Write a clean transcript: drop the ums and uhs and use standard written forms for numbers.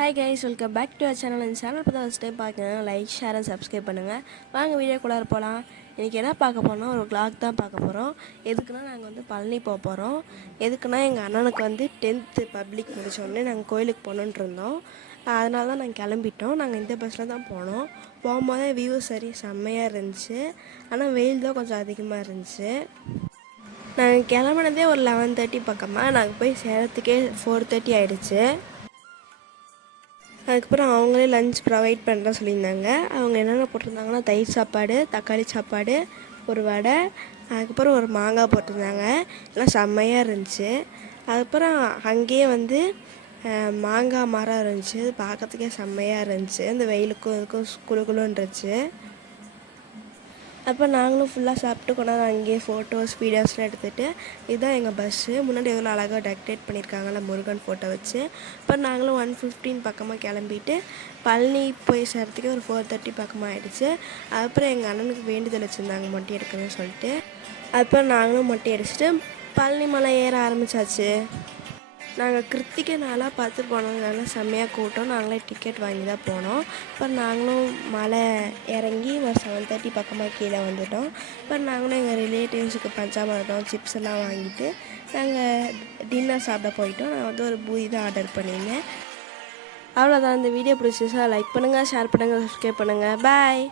Hi guys, welcome back to our channel. இந்த channel பற்றி first time பார்க்குறேன், like share and subscribe பண்ணுங்கள். வாங்க வீடியோக்குள்ளே போகலாம். இன்றைக்கி என்ன பார்க்க போகிறோம்னா ஒரு vlog தான் பார்க்க போகிறோம். எதுக்குன்னா நாங்கள் வந்து பழனி போக போகிறோம். எதுக்குன்னா எங்கள் அண்ணனுக்கு வந்து 10th பப்ளிக் முடித்தோடனே நாங்கள் கோயிலுக்கு போகணுன்ட்டு இருந்தோம். அதனால தான் நாங்கள் கிளம்பிட்டோம். நாங்கள் இந்த பஸ்ஸில் தான் போனோம். போகும்போதே வியூ சரி செம்மையாக இருந்துச்சு. ஆனால் வெயில் தான் கொஞ்சம் அதிகமாக இருந்துச்சு. நாங்கள் கிளம்புனதே ஒரு 11:30 பக்கமாக, நாங்கள் போய் சேரத்துக்கே 4:30 ஆகிடுச்சு. அதுக்கப்புறம் அவங்களே லஞ்ச் ப்ரொவைட் பண்ணுறேன் சொல்லியிருந்தாங்க. அவங்க என்னென்ன போட்டிருந்தாங்கன்னா தயிர் சாப்பாடு, தக்காளி சாப்பாடு, ஒரு வடை, அதுக்கப்புறம் ஒரு மாங்காய் போட்டிருந்தாங்க. எல்லாம் செம்மையாக இருந்துச்சு. அதுக்கப்புறம் அங்கேயே வந்து மாங்காய் மரம் இருந்துச்சு. பார்க்கறதுக்கே செம்மையாக இருந்துச்சு. இந்த வெயிலுக்கும் இதுக்கும் குளுகுளுன்னு இருந்துச்சு. அப்போ நாங்களும் ஃபுல்லாக சாப்பிட்டு கொண்டாந்து அங்கேயே ஃபோட்டோஸ் வீடியோஸ்லாம் எடுத்துகிட்டு, இதுதான் எங்கள் பஸ்ஸு. முன்னாடி எவ்வளோ அழகாக டெக்கரேட் பண்ணியிருக்காங்கல்ல முருகன் ஃபோட்டோ வச்சு. இப்போ நாங்களும் 1:15 பக்கமாக கிளம்பிட்டு பழனி போய் சேர்றதுக்கே ஒரு 4:30 பக்கமாக ஆகிடுச்சு. அதுக்கப்புறம் எங்கள் அண்ணனுக்கு வேண்டுதல் வச்சுருந்தாங்க மொட்டை எடுக்கணும்னு சொல்லிட்டு. அதுக்கப்புறம் நாங்களும் மொட்டை அடிச்சுட்டு பழனி மலை ஏற ஆரம்பித்தாச்சு. நாங்கள் கிருத்திகை நாளாக பார்த்து போனதுனால செம்மையாக கூட்டம். நாங்களே டிக்கெட் வாங்கி தான் போனோம். அப்புறம் நாங்களும் மலை இறங்கி ஒரு 7:30 பக்கமாக கீழே வந்துவிட்டோம். அப்புறம் நாங்களும் எங்கள் ரிலேட்டிவ்ஸுக்கு பஞ்சாமிர்தம் சிப்ஸ் எல்லாம் வாங்கிட்டு நாங்கள் டின்னர் சாப்பிட போயிட்டோம். நான் வந்து ஒரு பூரி தான் ஆர்டர் பண்ணியிருந்தேன். அவ்வளோதான். இந்த வீடியோ பிடிச்சிச்சா லைக் பண்ணுங்கள், ஷேர் பண்ணுங்கள், சப்ஸ்கிரைப் பண்ணுங்கள். பாய்.